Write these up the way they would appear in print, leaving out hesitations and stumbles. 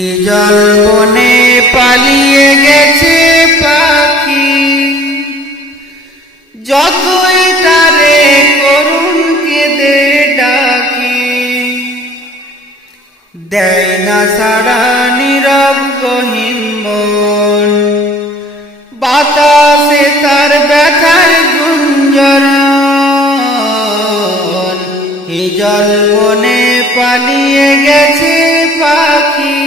হিজল বনে পালিয়ে গেছে পাখি, যতই তারে করুণ কেঁদে ডাকি। দেয় না সাড়া নীরব গহীন মন, বাতাসে তার ব্যথার গুঞ্জন। হিজল বনে পালিয়ে গেছে পাখি,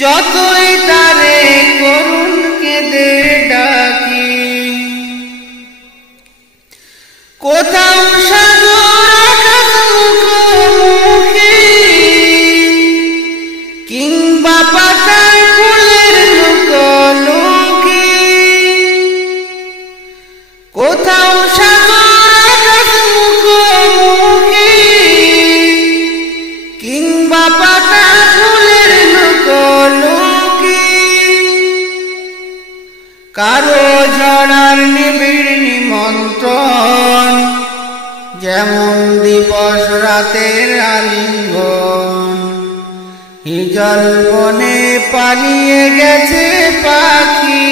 যতই তারে করুণ কেঁদে ডাকি। কোথাও সাগর আকাশ মুখোমুখি, কিংবা পাতায় ফুলের লুকোলুকি। কোথাও সাগর আকাশ মুখোমুখি, কিংবা পাতায় ফুলের লুকোলুকি। কারো ঝড়ার নিবিড় নিমন্ত্রণ, যেমন দিবস রাতের আলিঙ্গন। হিজল বনে পালিয়ে গেছে পাখি,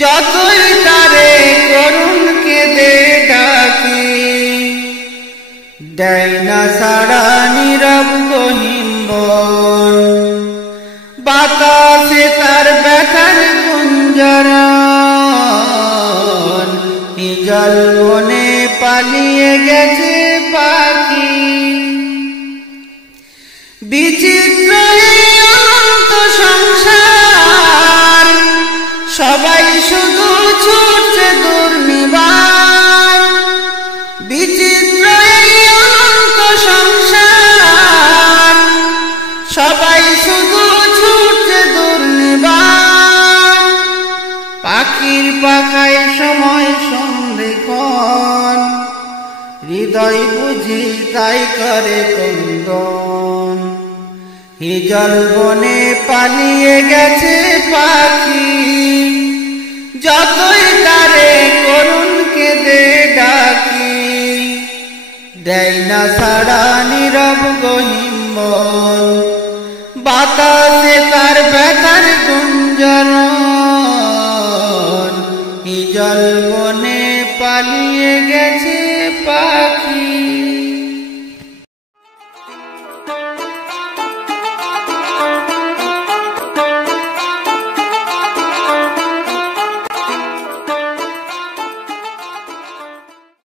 যতই তারে করুণ কেঁদে ডাকি। দেয় না সাড়া নীরব গহীন বন, বাতাসে তার ব্যথার গুঞ্জন। হিজল বনে পালিয়ে গেছে পাখি। বিচিত্র এই অনন্ত সংসার, সবাই শুধু ছুটছে দুর্নিবার। বিচিত্র এই অনন্ত সংসার, সবাই শুধু ছুটছে দুর্নিবার। পাখির পাখায় সময় সন্ধিক্ষণ, হৃদয় বুঝি তাই করে ক্রন্দন। হিজল বনে পালিয়ে গেছে পাখি, যতই তারে করুণ কেঁদে ডাকি। দেয় না সাড়া নীরব গহীন মন, বাতাসে তার ব্যথার গুঞ্জন। হিজল বনে পালিয়ে গেছে